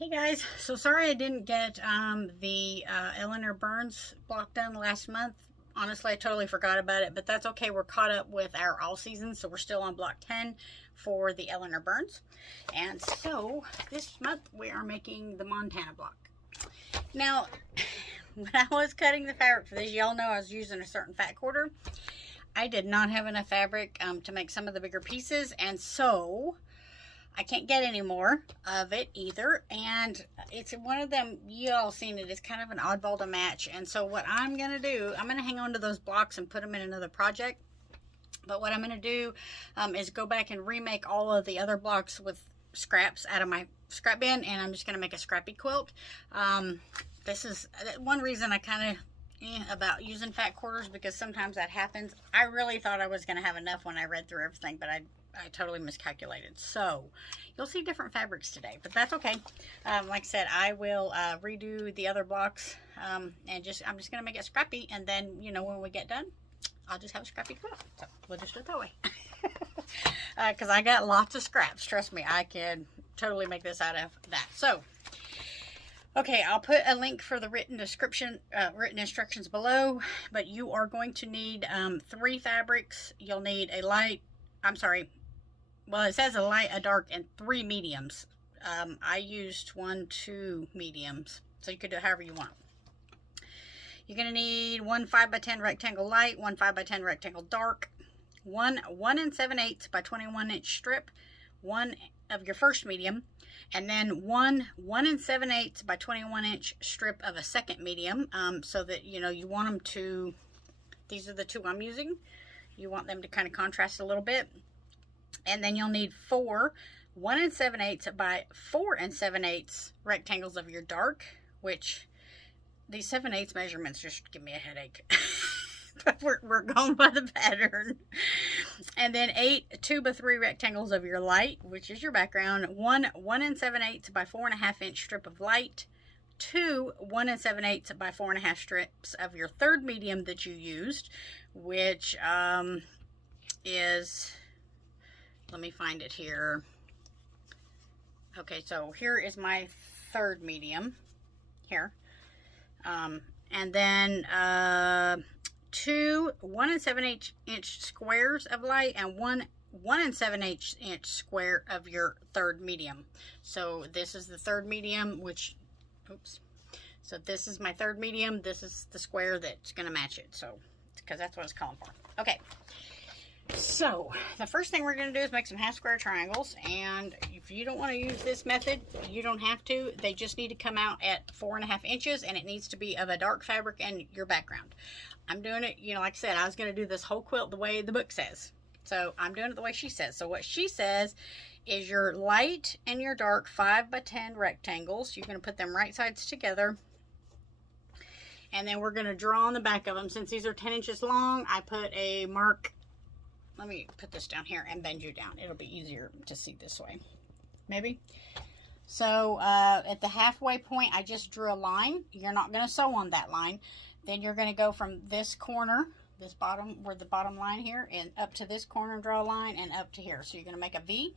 Hey guys, so sorry I didn't get the Eleanor Burns block done last month. Honestly, I totally forgot about it, but that's okay. We're caught up with our all season, so we're still on block 10 for the Eleanor Burns. And so this month we are making the Montana block. Now, when I was cutting the fabric for this, y'all know I was using a certain fat quarter. I did not have enough fabric to make some of the bigger pieces, and so I can't get any more of it either, and it's one of them, you all seen it, it's kind of an oddball to match. And so what I'm going to do, I'm going to hang on to those blocks and put them in another project. But what I'm going to do is go back and remake all of the other blocks with scraps out of my scrap bin, and I'm just going to make a scrappy quilt. This is one reason I kind of about using fat quarters, because sometimes that happens. I really thought I was going to have enough when I read through everything, but I totally miscalculated. So you'll see different fabrics today, but that's okay. Like I said, I will redo the other blocks, and I'm just going to make it scrappy, and then, you know, when we get done, I'll just have a scrappy quilt. So we'll just do it that way. Because I got lots of scraps. Trust me, I can totally make this out of that. So okay, I'll put a link for the written description, written instructions below, but you are going to need 3 fabrics. You'll need a light, well, it says a light, a dark, and 3 mediums. I used 2 mediums, so you could do it however you want. You're going to need 1 5x10 rectangle light, 1 5x10 rectangle dark, 1 7/8 by 21 inch strip, 1 of your first medium, and then 1 7/8 by 21 inch strip of a second medium, so that, you know, you want them to, these are the 2 I'm using, you want them to kind of contrast a little bit. And then you'll need 4 1 7/8 by 4 7/8 rectangles of your dark, which these 7/8 measurements just give me a headache. But we're going by the pattern. And then 8 2x3 rectangles of your light, which is your background, 1 7/8 by 4.5 inch strip of light, 2 1 7/8 by 4.5 strips of your third medium that you used, which is, let me find it here. Okay, so here is my third medium here, and then 2 1 7/8 inch squares of light, and 1 7/8 inch square of your third medium. So this is the third medium, which, oops, so this is my third medium, this is the square that's going to match it, so because that's what it's calling for. Okay, so the first thing we're going to do is make some half square triangles, and if you don't want to use this method, you don't have to. They just need to come out at 4.5 inches, and it needs to be of a dark fabric and your background. I'm doing it, you know, like I said, I was going to do this whole quilt the way the book says, so I'm doing it the way she says. So what she says is your light and your dark 5x10 rectangles, you're going to put them right sides together, and then we're going to draw on the back of them. Since these are 10 inches long, I put a mark. Let me put this down here and bend you down. It'll be easier to see this way, maybe. So at the halfway point, I just drew a line. You're not going to sew on that line. Then you're going to go from this corner, this bottom, where the bottom line here, and up to this corner and draw a line, and up to here. So you're going to make a V.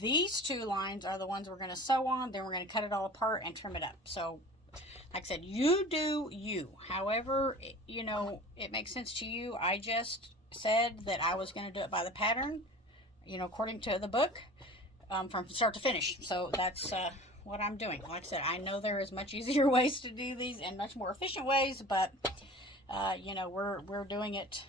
These 2 lines are the ones we're going to sew on. Then we're going to cut it all apart and trim it up. So like I said, you do you. However, you know, it makes sense to you. I just said that I was going to do it by the pattern, you know, according to the book, from start to finish. So that's what I'm doing. Like I said, I know there is much easier ways to do these and much more efficient ways, but you know, we're doing it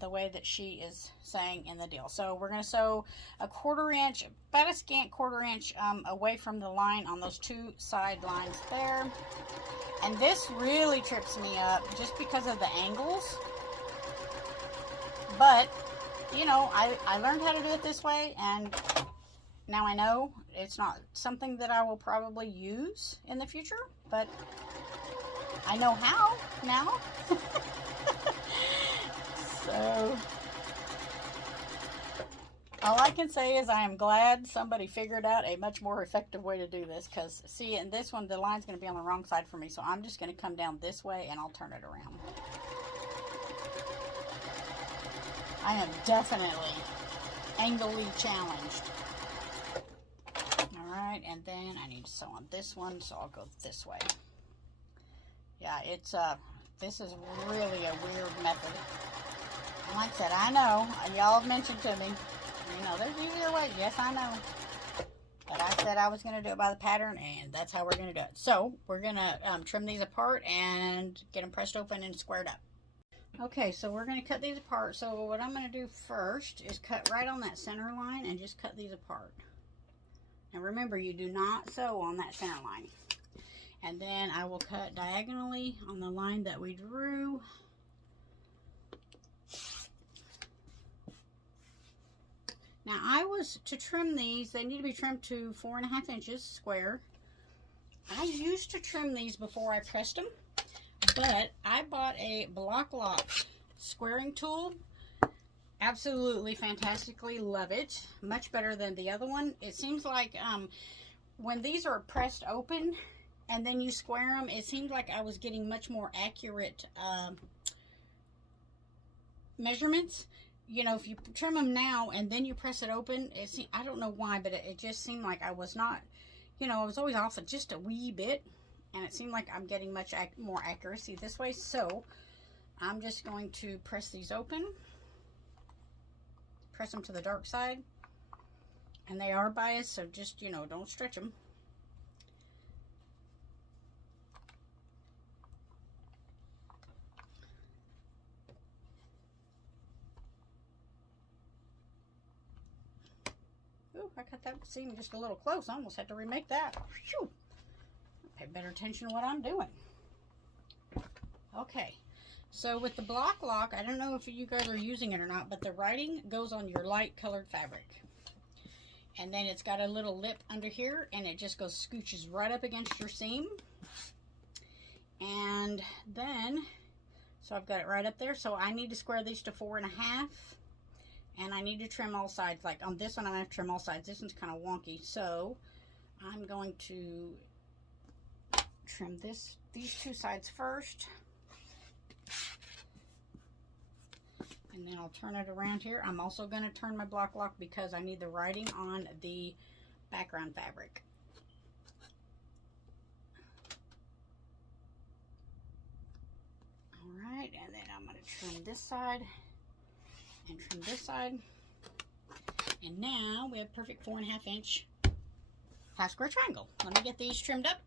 the way that she is saying in the deal. So we're going to sew a 1/4 inch, about a scant 1/4 inch away from the line on those 2 side lines there. And this really trips me up just because of the angles. But, you know, I learned how to do it this way, and now I know it's not something that I will probably use in the future, but I know how now. So all I can say is I am glad somebody figured out a much more effective way to do this, because see, in this one the line's going to be on the wrong side for me, so I'm just going to come down this way and I'll turn it around. I am definitely angly challenged. All right, and then I need to sew on this one, so I'll go this way. Yeah, it's this is really a weird method. And like I said, I know, y'all have mentioned to me, you know, there's easier ways. Yes, I know. But I said I was going to do it by the pattern, and that's how we're going to do it. So we're going to trim these apart and get them pressed open and squared up. Okay, so we're going to cut these apart. So what I'm going to do first is cut right on that center line and just cut these apart. Now remember, you do not sew on that center line. And then I will cut diagonally on the line that we drew. Now to trim these, they need to be trimmed to 4.5 inches square. I used to trim these before I pressed them, but I bought a block lock squaring tool. Absolutely fantastically love it. Much better than the other one. It seems like when these are pressed open and then you square them, it seems like I was getting much more accurate measurements. You know, if you trim them now and then you press it open, I don't know why, but it just seemed like I was not, you know, I was always off just a wee bit, and it seemed like I'm getting much more accuracy this way. So I'm just going to press these open, press them to the dark side, and they are biased, so just, you know, don't stretch them. Ooh, I cut that seam just a little close. I almost had to remake that. Whew. Pay better attention to what I'm doing. Okay, so with the block lock, I don't know if you guys are using it or not, but the writing goes on your light colored fabric. And then it's got a little lip under here, and it just goes scooches right up against your seam. And then, so I've got it right up there. So I need to square these to 4.5. And I need to trim all sides. Like on this one, I'm going to have to trim all sides. This one's kind of wonky. So I'm going to trim these two sides first. And then I'll turn it around here. I'm also going to turn my block lock because I need the writing on the background fabric. All right, and then I'm going to trim this side and trim this side, and now we have perfect 4.5 inch half square triangle. Let me get these trimmed up.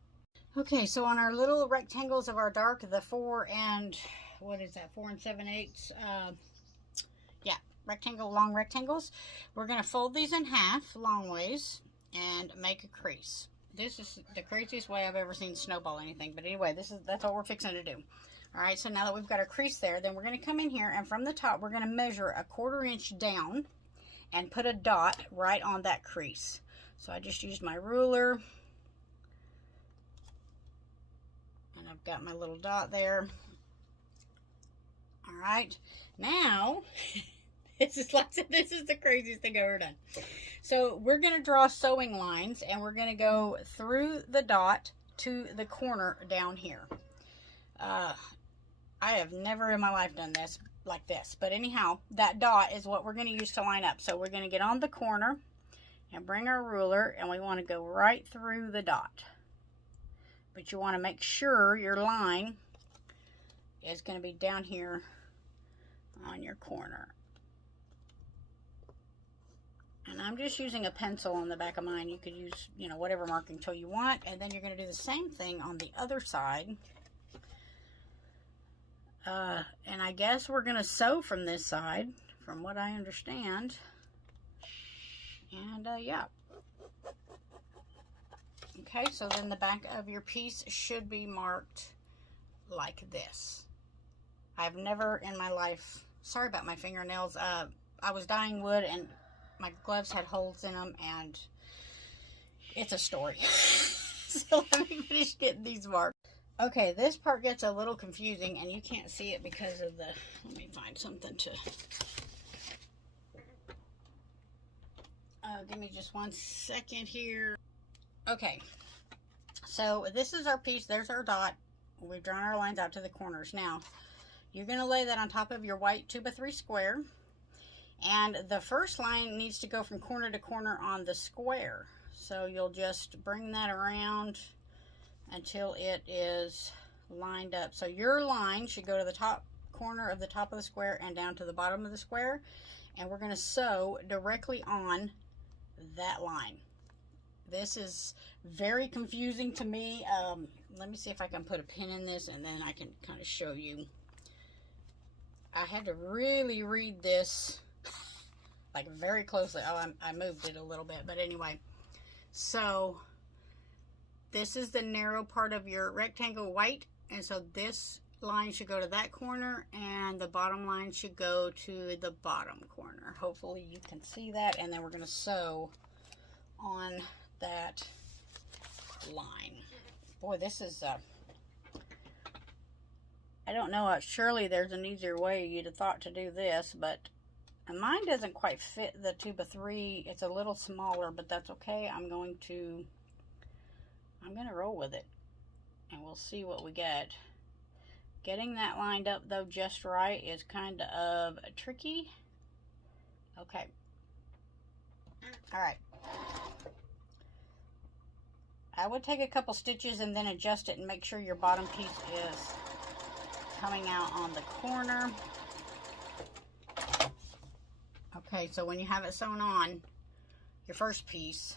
Okay, so on our little rectangles of our dark, the 4 and what is that, 4 7/8, yeah, long rectangles, we're going to fold these in half long ways and make a crease. This is the craziest way I've ever seen snowball anything, but anyway, that's what we're fixing to do. All right, so now that we've got our crease there, then we're going to come in here, and from the top, we're going to measure 1/4 inch down and put a dot right on that crease. So I just used my ruler, and I've got my little dot there. All right, now, this is the craziest thing I've ever done. So we're going to draw sewing lines, and we're going to go through the dot to the corner down here. I have never in my life done this like this, but anyhow, that dot is what we're going to use to line up. So we're going to get on the corner and bring our ruler, and we want to go right through the dot. But you want to make sure your line is going to be down here on your corner. And I'm just using a pencil on the back of mine. You could use, you know, whatever marking tool you want. And then you're going to do the same thing on the other side. And I guess we're going to sew from this side, from what I understand. And, yeah. Okay, so then the back of your piece should be marked like this. I've never in my life, sorry about my fingernails, I was dyeing wood and my gloves had holes in them, and it's a story. So let me finish getting these marked. Okay, this part gets a little confusing, and you can't see it because of the, let me find something to, give me just 1 second here. Okay, so this is our piece. There's our dot. We've drawn our lines out to the corners. Now, you're going to lay that on top of your white 2x3 square, and the first line needs to go from corner to corner on the square. So you'll just bring that around until it is lined up. So your line should go to the top corner of the top of the square and down to the bottom of the square. And we're going to sew directly on that line. This is very confusing to me. Let me see if I can put a pin in this and then I can kind of show you. I had to really read this like very closely. Oh, I moved it a little bit, but anyway. So this is the narrow part of your rectangle white, and so this line should go to that corner and the bottom line should go to the bottom corner. Hopefully you can see that, and then we're going to sew on that line. Boy, this is I don't know, surely there's an easier way you'd have thought to do this, but mine doesn't quite fit the 2x3. It's a little smaller, but that's okay. I'm going to roll with it and we'll see what we get. Getting that lined up though just right is kind of tricky. Okay. All right. I would take a couple stitches and then adjust it and make sure your bottom piece is coming out on the corner. Okay, so when you have it sewn on, your first piece.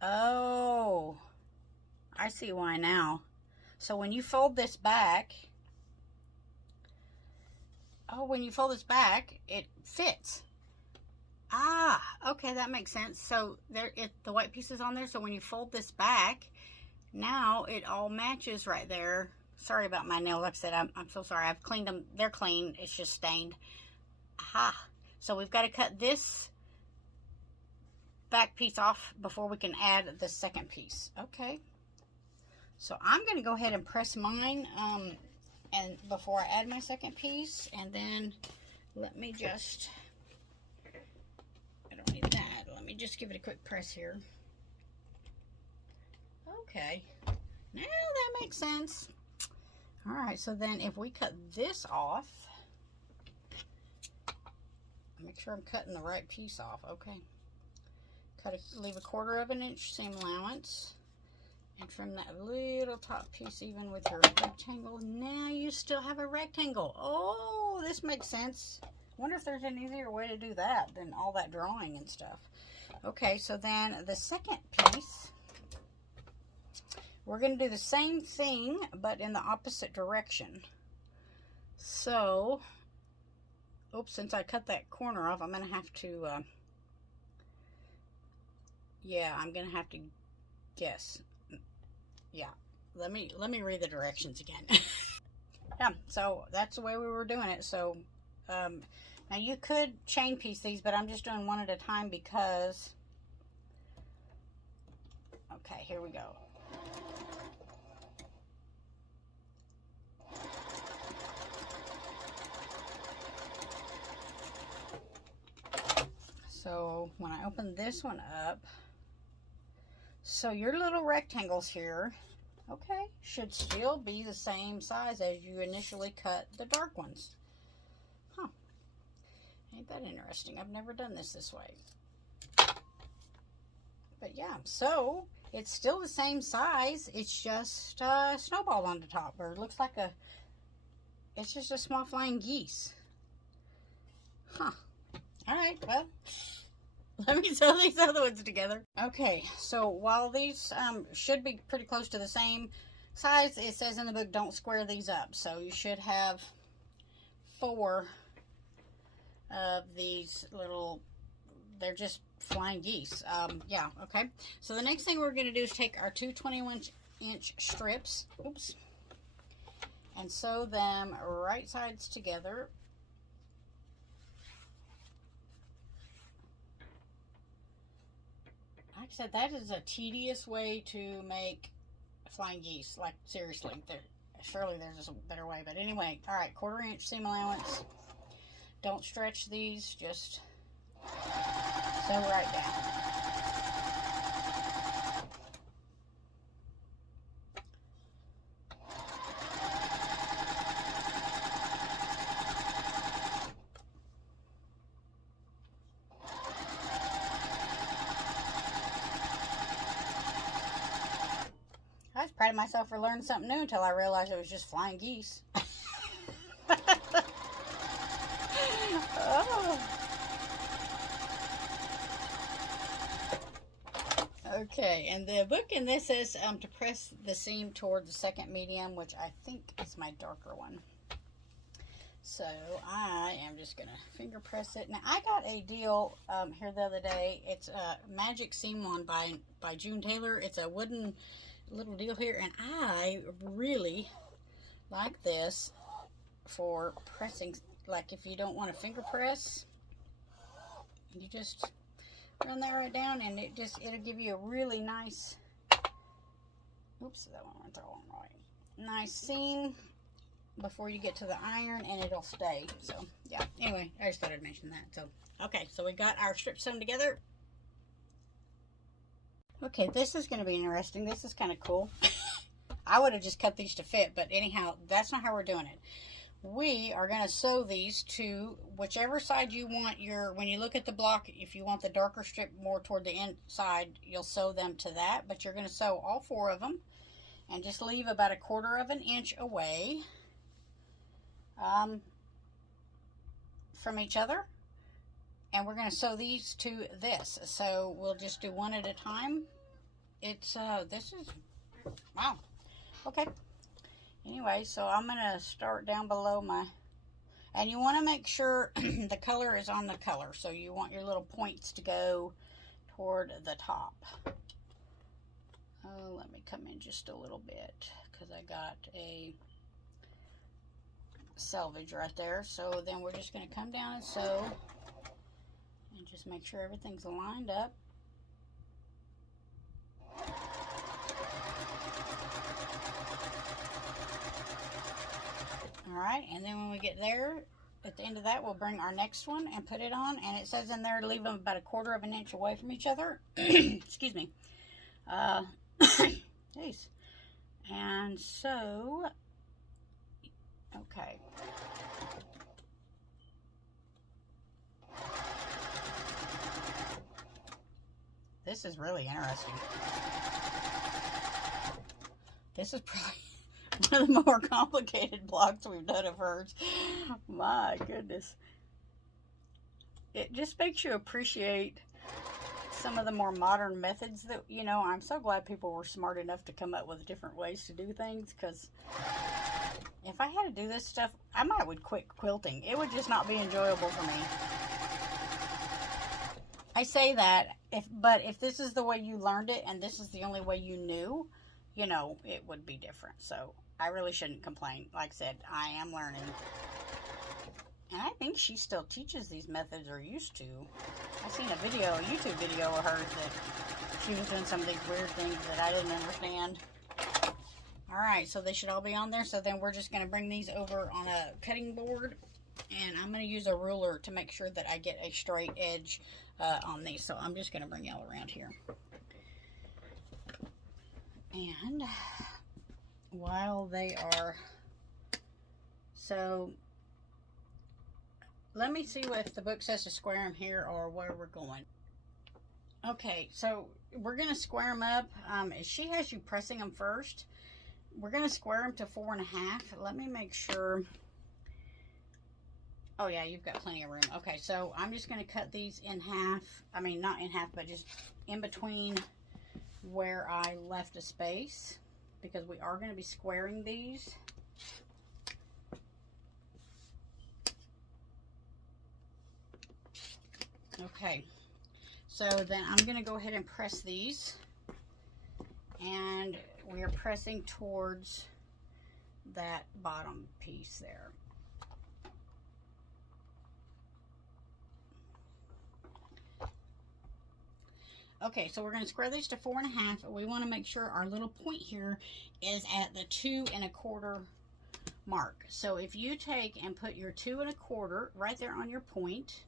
Oh, I see why now. So when you fold this back, it fits. Ah, okay, that makes sense. So the white piece is on there, so when you fold this back, now it all matches right there. Sorry about my nails. Like I said, I'm so sorry. I've cleaned them. They're clean. It's just stained. Aha. So we've got to cut this back piece off before we can add the second piece. Okay. So I'm going to go ahead and press mine and before I add my second piece, and then let me just, I don't need that. Let me just give it a quick press here. Okay. Now that makes sense. All right, so then if we cut this off, make sure I'm cutting the right piece off. Okay. Leave a 1/4 of an inch seam allowance and trim that little top piece even with your rectangle. Now you still have a rectangle. Oh, this makes sense. Wonder if there's an easier way to do that than all that drawing and stuff. Okay, so then the second piece, we're going to do the same thing, but in the opposite direction. So, oops, since I cut that corner off, I'm going to have to, yeah, I'm going to have to guess. Yeah, let me read the directions again. Yeah, so that's the way we were doing it. So, now you could chain piece these, but I'm just doing one at a time because, okay, here we go. So when I open this one up, so your little rectangles here, okay, should still be the same size as you initially cut the dark ones. Huh. Ain't that interesting? I've never done this way. But yeah, so it's still the same size. It's just snowballed on the top, or it looks like it's just a small flying geese. Huh. All right, well, let me sew these other ones together. Okay, so while these should be pretty close to the same size, it says in the book, don't square these up. So you should have 4 of these little, they're just flying geese. Yeah, okay. So the next thing we're going to do is take our 2 21-inch strips, oops, and sew them right sides together. Like I said, that is a tedious way to make flying geese. Like, seriously, surely there's a better way. But anyway, all right, 1/4 inch seam allowance. Don't stretch these, just sew right down. prided myself for learning something new until I realized it was just flying geese. Oh. Okay, and the book in this says to press the seam toward the second medium, which I think is my darker one. So I am just going to finger press it. Now, I got a deal here the other day. It's a Magic Seam Wand by June Taylor. It's a wooden little deal here, and I really like this for pressing. Like if you don't want to finger press, you just run that right down, and it'll give you a really nice, oops, that one went the wrong way, nice seam before you get to the iron, and it'll stay. So yeah, anyway, I just thought I'd mention that. So okay, so we got our strips sewn together. Okay, this is going to be interesting. This is kind of cool. I would have just cut these to fit, but anyhow, that's not how we're doing it. We are going to sew these to whichever side you want your, when you look at the block, if you want the darker strip more toward the inside, you'll sew them to that, but you're going to sew all 4 of them and just leave about 1/4 of an inch away from each other, and we're going to sew these to this. So we'll just do one at a time. It's this is, wow, okay. Anyway, so I'm going to start down below my, and you want to make sure the color is on the color. So you want your little points to go toward the top. Oh, let me come in just a little bit because I got a selvage right there. So then we're just going to come down and sew and just make sure everything's lined up. Alright, and then when we get there, at the end of that, we'll bring our next one and put it on. And it says in there, leave them about 1/4 of an inch away from each other. Excuse me. Jeez. And so, okay. This is really interesting. This is probably one of the more complicated blocks we've done of hers. My goodness. It just makes you appreciate some of the more modern methods that, you know, I'm so glad people were smart enough to come up with different ways to do things, because if I had to do this stuff, I would quit quilting. It would just not be enjoyable for me. I say that, but if this is the way you learned it and this is the only way you knew, you know, it would be different. So I really shouldn't complain. Like I said, I am learning. And I think she still teaches these methods, or used to. I seen a YouTube video of hers that she was doing some of these weird things that I didn't understand. Alright, so they should all be on there. So then we're just going to bring these over on a cutting board. And I'm going to use a ruler to make sure that I get a straight edge on these. So I'm just going to bring y'all around here. And while they are, so let me see if the book says to square them here or where we're going. Okay, so we're going to square them up. She has you pressing them first. We're going to square them to 4 1/2. Let me make sure. Oh yeah, you've got plenty of room. Okay, so I'm just going to cut these in half. I mean, not in half, but just in between where I left a space, because we are going to be squaring these. Okay, so then I'm going to go ahead and press these, and we are pressing towards that bottom piece there. Okay, so we're going to square these to 4 1/2. We want to make sure our little point here is at the 2 1/4 mark. So if you take and put your 2 1/4 right there on your point,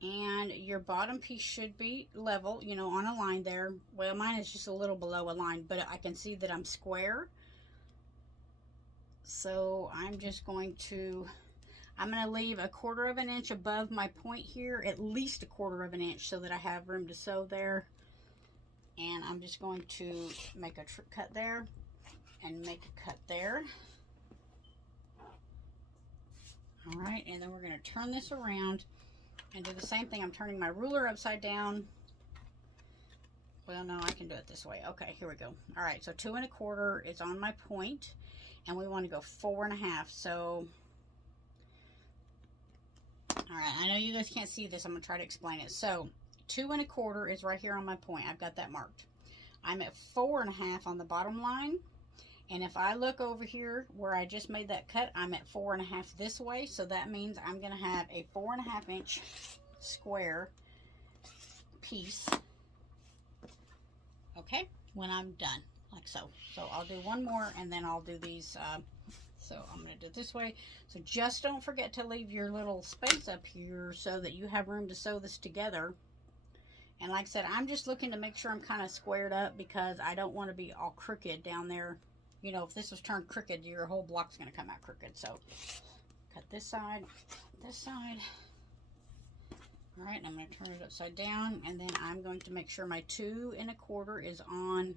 and your bottom piece should be level, you know, on a line there. Well, mine is just a little below a line, but I can see that I'm square. So I'm just going to, I'm going to leave 1/4 of an inch above my point here, at least 1/4 of an inch, so that I have room to sew there. And I'm just going to make a cut there and make a cut there. All right, and then we're going to turn this around and do the same thing. I'm turning my ruler upside down. Well, no, I can do it this way. Okay, here we go. All right, so 2 1/4 is on my point, and we want to go 4 1/2. So, all right, I know you guys can't see this. I'm going to try to explain it. So, 2 1/4 is right here on my point. I've got that marked. I'm at 4 1/2 on the bottom line. And if I look over here where I just made that cut, I'm at 4 1/2 this way. So that means I'm going to have a 4 1/2 inch square piece. Okay, when I'm done, like so. So I'll do one more and then I'll do these. So I'm going to do it this way. So just don't forget to leave your little space up here so that you have room to sew this together. And like I said, I'm just looking to make sure I'm kind of squared up because I don't want to be all crooked down there. You know, if this was turned crooked, your whole block's going to come out crooked. So, cut this side, this side. All right, I'm going to turn it upside down, and then I'm going to make sure my 2 1/4 is on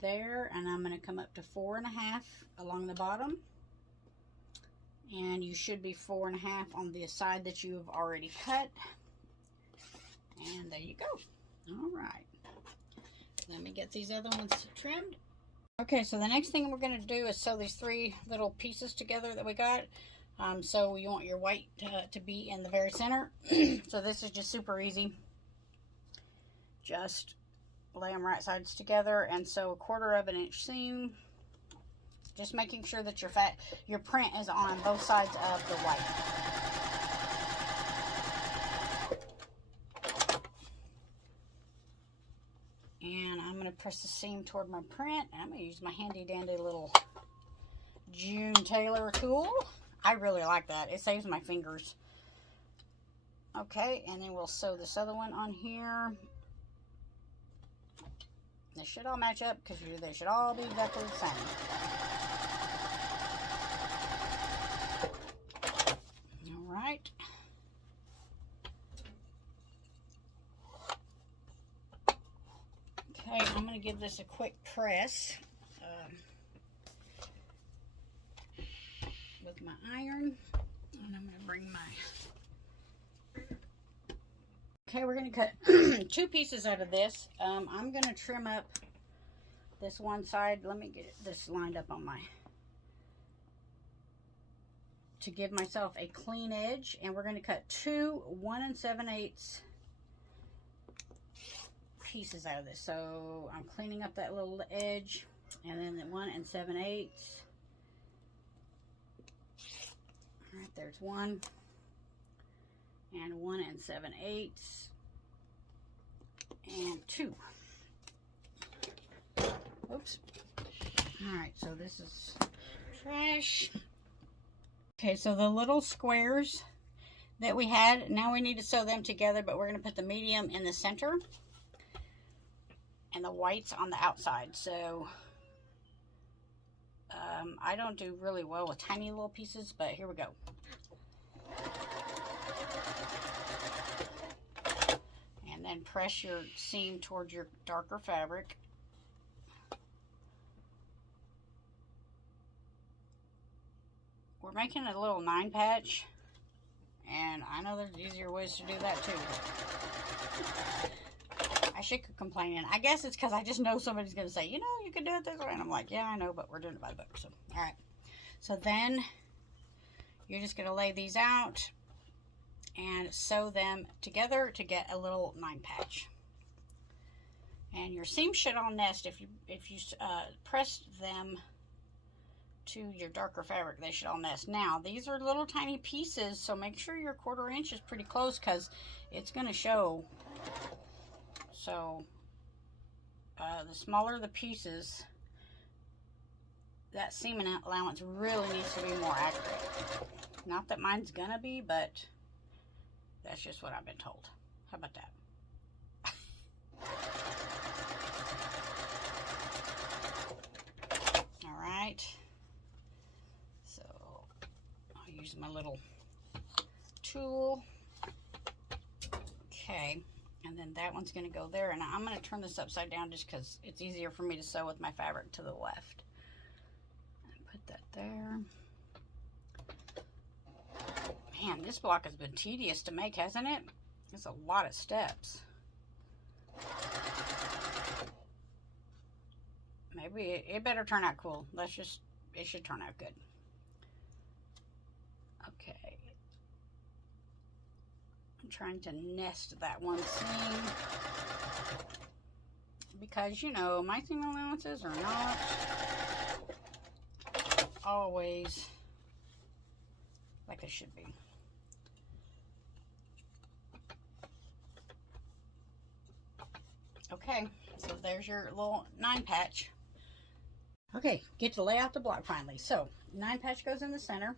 there, and I'm going to come up to 4 1/2 along the bottom. And you should be 4 1/2 on the side that you have already cut. And there you go. All right. Let me get these other ones trimmed. Okay, so the next thing we're going to do is sew these 3 little pieces together that we got. So you want your white to be in the very center. So this is just super easy. Just lay them right sides together and sew a 1/4 inch seam. Just making sure that your print is on both sides of the white. And I'm going to press the seam toward my print. And I'm going to use my handy dandy little June Taylor tool. I really like that. It saves my fingers. Okay, and then we'll sew this other one on here. They should all match up because they should all be exactly the same. All right. Okay, I'm going to give this a quick press with my iron, and I'm going to bring my... Okay, we're going to cut 2 pieces out of this. I'm going to trim up this one side. Let me get this lined up on my... to give myself a clean edge, and we're going to cut 2 1 7/8 pieces out of this. So I'm cleaning up that little edge, and then the 1 7/8. All right, there's 1 and 1 7/8 and 2. Oops. All right, so this is trash. Okay, so the little squares that we had, now we need to sew them together, but we're going to put the medium in the center and the whites on the outside. So I don't do really well with tiny little pieces, but here we go. And then press your seam towards your darker fabric. We're making a little 9 patch, and I know there's easier ways to do that too. I should quit complaining. I guess it's because I just know somebody's going to say, you know, you can do it this way. And I'm like, yeah, I know, but we're doing it by the book. So, all right. So then you're just going to lay these out and sew them together to get a little 9 patch. And your seam should all nest. If you press them to your darker fabric, they should all nest. Now, these are little tiny pieces, so make sure your 1/4 inch is pretty close because it's going to show. So, the smaller the pieces, that seam allowance really needs to be more accurate. Not that mine's gonna be, but that's just what I've been told. How about that? All right. So, I'll use my little tool. Okay. And then that one's going to go there. And I'm going to turn this upside down just because it's easier for me to sew with my fabric to the left. And put that there. Man, this block has been tedious to make, hasn't it? It's a lot of steps. Maybe it better turn out cool. It should turn out good. Okay. I'm trying to nest that one seam. Because, you know, my seam allowances are not always like they should be. Okay, so there's your little 9 patch. Okay, get to lay out the block finally. So 9 patch goes in the center,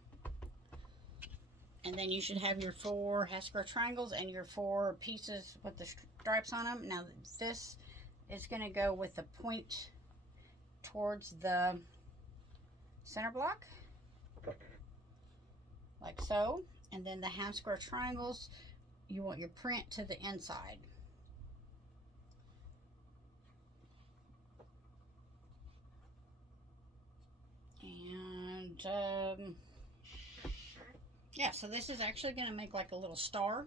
and then you should have your 4 half square triangles and your 4 pieces with the stripes on them. Now this is going to go with the point towards the center block, like so. And then the half square triangles, you want your print to the inside. And yeah, so this is actually going to make like a little star.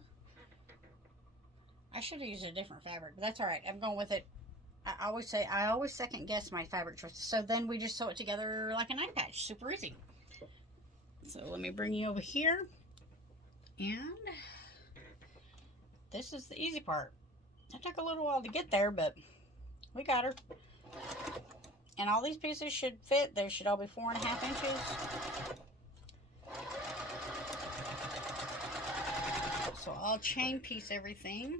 I should have used a different fabric, but that's all right. I'm going with it. I always second guess my fabric choices. So then we just sew it together like a 9 patch. Super easy. So let me bring you over here. And this is the easy part. It took a little while to get there, but we got her. And all these pieces should fit. They should all be 4.5 inches. So I'll chain piece everything.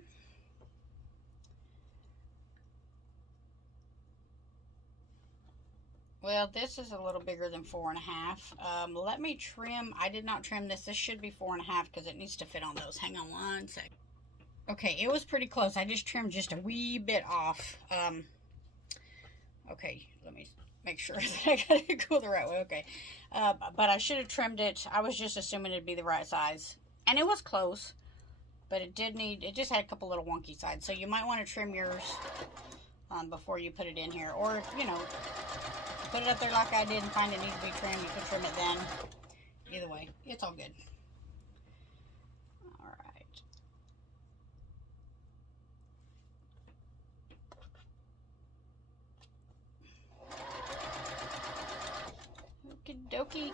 Well, this is a little bigger than 4.5. Let me trim. I did not trim this. This should be 4.5 because it needs to fit on those. Hang on one sec. Okay, it was pretty close. I just trimmed just a wee bit off. Okay, let me make sure that I got it go the right way. Okay, but I should have trimmed it. I was just assuming it'd be the right size, and it was close, but it just had a couple little wonky sides. So you might want to trim yours before you put it in here, or you know, put it up there like I did and find it needs to be trimmed. You can trim it then. Either way, it's all good. All right. Okie dokie.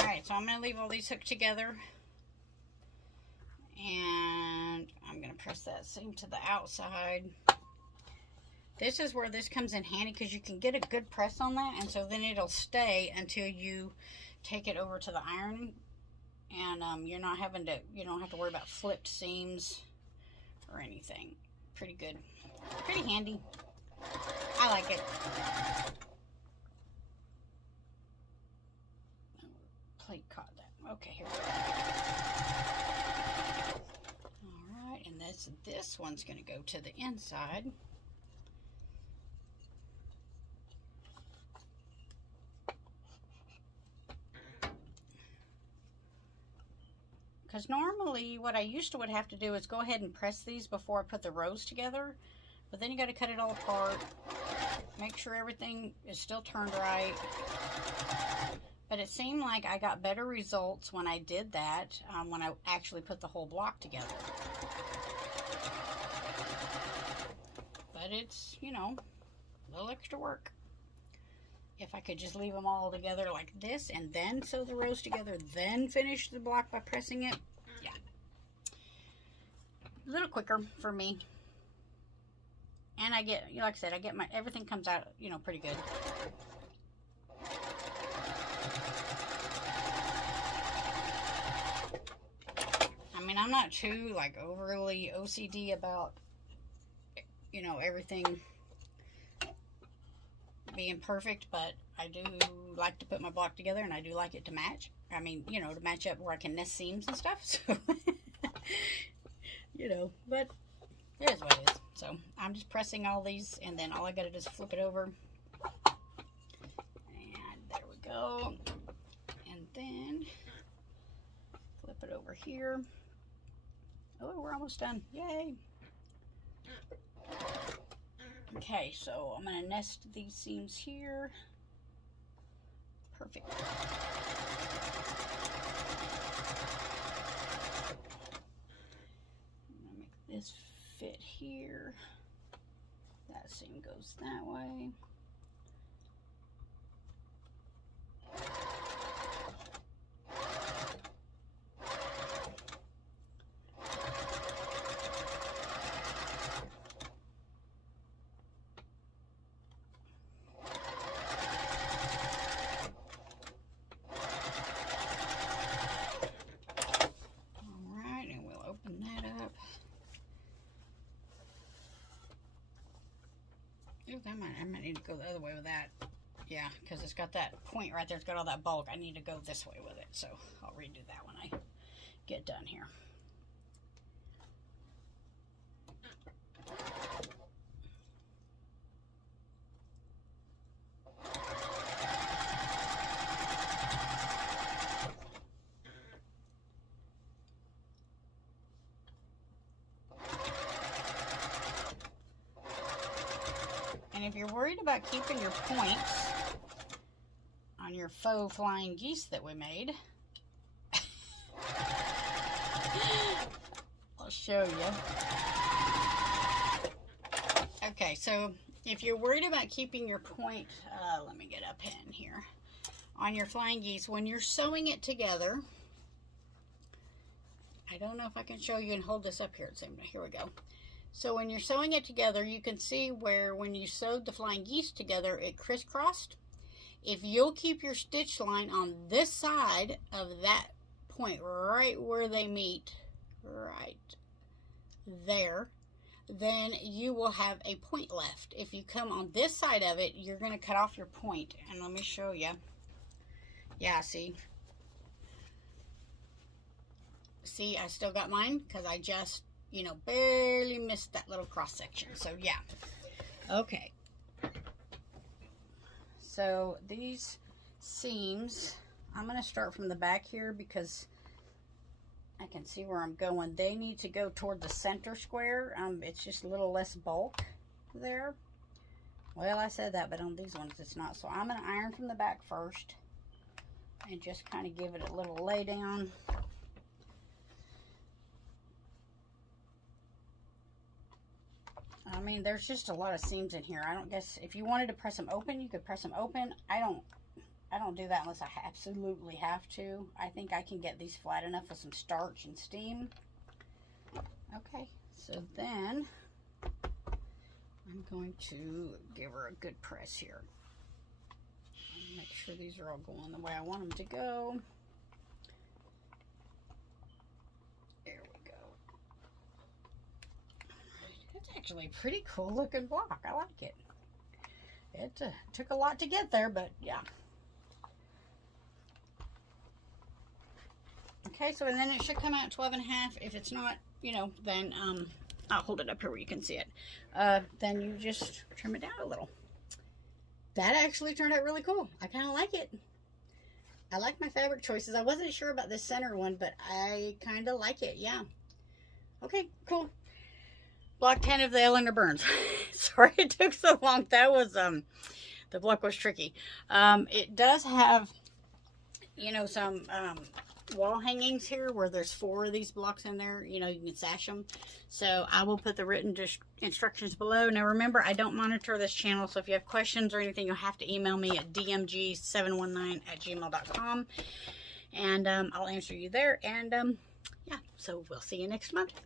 Alright, so I'm going to leave all these hooked together. And I'm going to press that seam to the outside. This is where this comes in handy because you can get a good press on that. And so then it'll stay until you take it over to the iron. And you don't have to worry about flipped seams or anything. Pretty good. Pretty handy. I like it. Plate caught that. Okay, here we go. Alright, and this one's going to go to the inside. Because normally what I used to would have to do is go ahead and press these before I put the rows together. But then you got to cut it all apart. Make sure everything is still turned right. But it seemed like I got better results when I did that, when I actually put the whole block together. But it's, you know, a little extra work. If I could just leave them all together like this and then sew the rows together, then finish the block by pressing it, yeah. A little quicker for me. And I get, like I said, everything comes out, you know, pretty good. I mean, I'm not too, like, overly OCD about, you know, everything being perfect, but I do like to put my block together, and I do like it to match. I mean, you know, to match up where I can nest seams and stuff, so, you know, but it is what it is. So I'm just pressing all these, and then all I gotta do is flip it over. And there we go. And then flip it over here. Oh, we're almost done. Yay. Okay, so I'm going to nest these seams here. Perfect. I'm going to make this fit here. That seam goes that way. I might need to go the other way with that. Yeah, because it's got that point right there. It's got all that bulk. I need to go this way with it. So I'll redo that when I get done here. And if you're worried about keeping your points on your faux flying geese that we made, I'll show you. Okay, so if you're worried about keeping your point, let me get a pen here, on your flying geese, when you're sewing it together, I don't know if I can show you and hold this up here at the same time. Here we go. So when you're sewing it together, you can see where when you sewed the flying geese together, it crisscrossed. If you'll keep your stitch line on this side of that point, right where they meet, right there, then you will have a point left. If you come on this side of it, you're going to cut off your point. And let me show you. Yeah, see? See, I still got mine because I just, you know, barely missed that little cross section. So yeah. Okay. So these seams, I'm going to start from the back here because I can see where I'm going. They need to go toward the center square. It's just a little less bulk there. Well, I said that, but on these ones it's not. So I'm going to iron from the back first and just kind of give it a little lay down. I mean, there's just a lot of seams in here. I don't guess if you wanted to press them open, you could press them open. I don't do that unless I absolutely have to. I think I can get these flat enough with some starch and steam. Okay, so then I'm going to give her a good press here. Make sure these are all going the way I want them to go. There we go. It's actually a pretty cool looking block. I like it. It took a lot to get there, but yeah. Okay, so and then it should come out 12 and a half. If it's not, you know, then I'll hold it up here where you can see it. Then you just trim it down a little. That actually turned out really cool. I kind of like it. I like my fabric choices. I wasn't sure about this center one, but I kind of like it. Yeah. Okay, cool. Block 10 of the Eleanor Burns. Sorry it took so long. That was, the block was tricky. It does have, you know, some wall hangings here where there's 4 of these blocks in there. You know, you can sash them. So I will put the written instructions below. Now remember, I don't monitor this channel, so if you have questions or anything, you'll have to email me at dmg719@gmail.com, and I'll answer you there. And yeah, so we'll see you next month.